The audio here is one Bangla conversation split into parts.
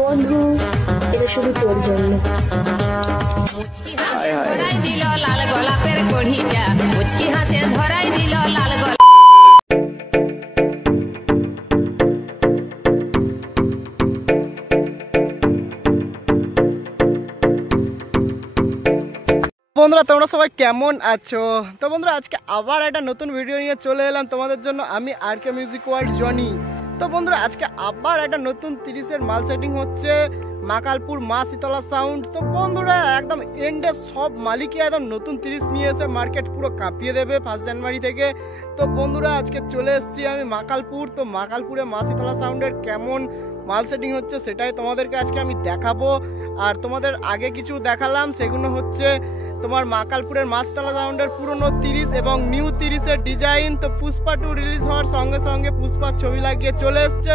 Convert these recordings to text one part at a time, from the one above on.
বন্ধু, এটা শুধু তোর জন্য। বন্ধুরা তোমরা সবাই কেমন আছো? তো বন্ধুরা আজকে আবার একটা নতুন ভিডিও নিয়ে চলে এলাম তোমাদের জন্য। আমি আরকে মিউজিক ওয়ার্ল্ড জনি। তো বন্ধুরা আজকে আবার একটা নতুন 30-এর মাল সেটিং হচ্ছে মাকালপুর মা শীতলা সাউন্ড। তো বন্ধুরা একদম এন্ডে সব মালিকই একদম নতুন 30 নিয়ে এসে মার্কেট পুরো কাঁপিয়ে দেবে 1 জানুয়ারি থেকে। তো বন্ধুরা আজকে চলে এসেছি আমি মাকালপুর। তো মাকালপুরে মা শীতলা সাউন্ডের কেমন মাল সেটিং হচ্ছে সেটাই তোমাদেরকে আজকে আমি দেখাবো। আর তোমাদের আগে কিছু দেখালাম, সেগুলো হচ্ছে তোমার মাকালপুরের মা শীতলা সাউন্ডের পুরনো 30 এবং নিউ 30-এর ডিজাইন। তো পুষ্পা 2 রিলিজ হওয়ার সঙ্গে সঙ্গে পুষ্পার ছবি লাগিয়ে চলে এসছে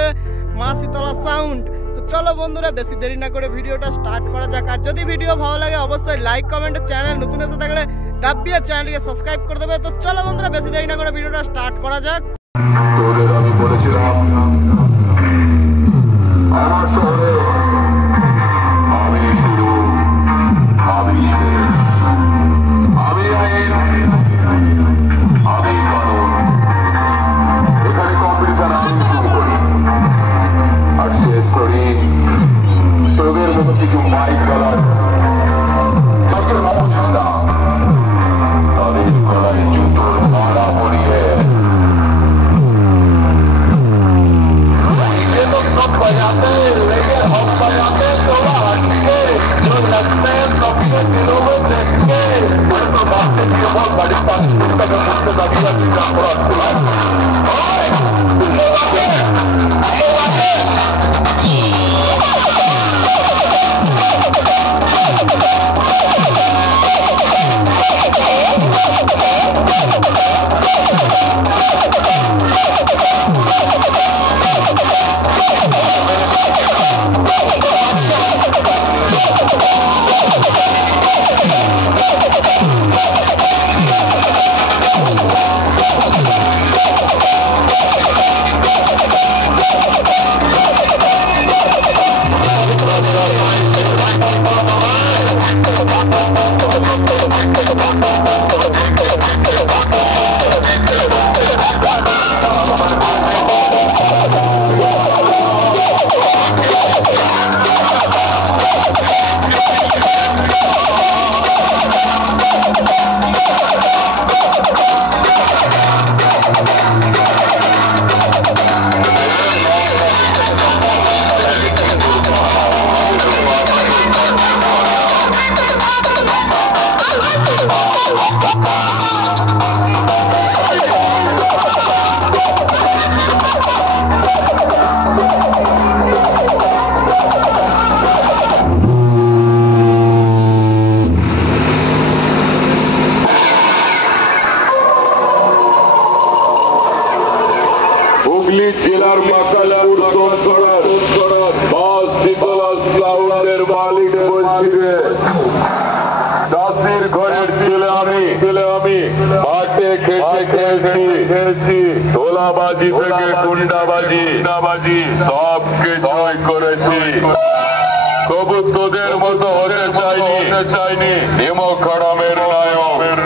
মা শীতলা সাউন্ড। তো চলো বন্ধুরা বেশি দেরি না করে ভিডিওটা স্টার্ট করা যাক। আর যদি ভিডিও ভালো লাগে অবশ্যই লাইক কমেন্ট, চ্যানেল নতুন এসে থাকলে দাবিয়ে চ্যানেলটিকে সাবস্ক্রাইব করে দেবে। তো চলো বন্ধুরা বেশি দেরি না করে ভিডিওটা স্টার্ট করা যাক। তোদের আমি বলেছিলাম আমার শহরে আমি শুরু, আমি শেষ, আমি আইন, আমি কানুন। এখানে কম্পিটিশন আমি শুরু করি আর শেষ করি তোদের মতো কিছু মাইক গলার তাদের নমস্কার, তাদের গলায় জুতোর মালা পরিয়ে सब बजाते लेकिन हम बजाते थोड़ा हटके, जो लगते हैं सबके दिलों में झटके। और तो बात है कि बहुत बड़ी बात कभी अच्छी হুগলি জেলার মাকালপুর মা শীতলা সাউন্ডের মালিক বলছি রে। দাসির ঘরের ছেলে আমি মাঠে খেয়েছি তোলাবাজি থেকে গুন্ডাবাজি সব কিছুই করেছি, তবু তোদের মতো হতে চাইনি নিমক হারামের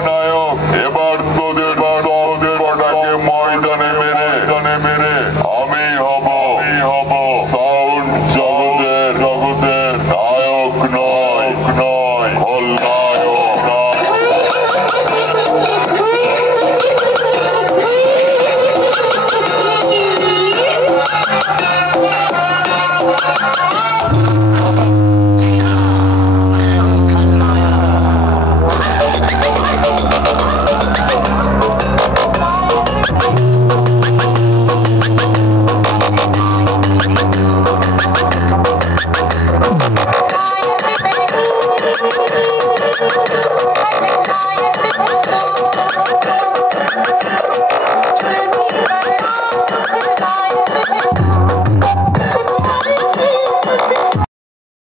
নায়ক। এবার তোদের সবটাকে ময়দানে মেরে আমি হব সাউন্ড জগতের নায়ক নয় খলনায়ক।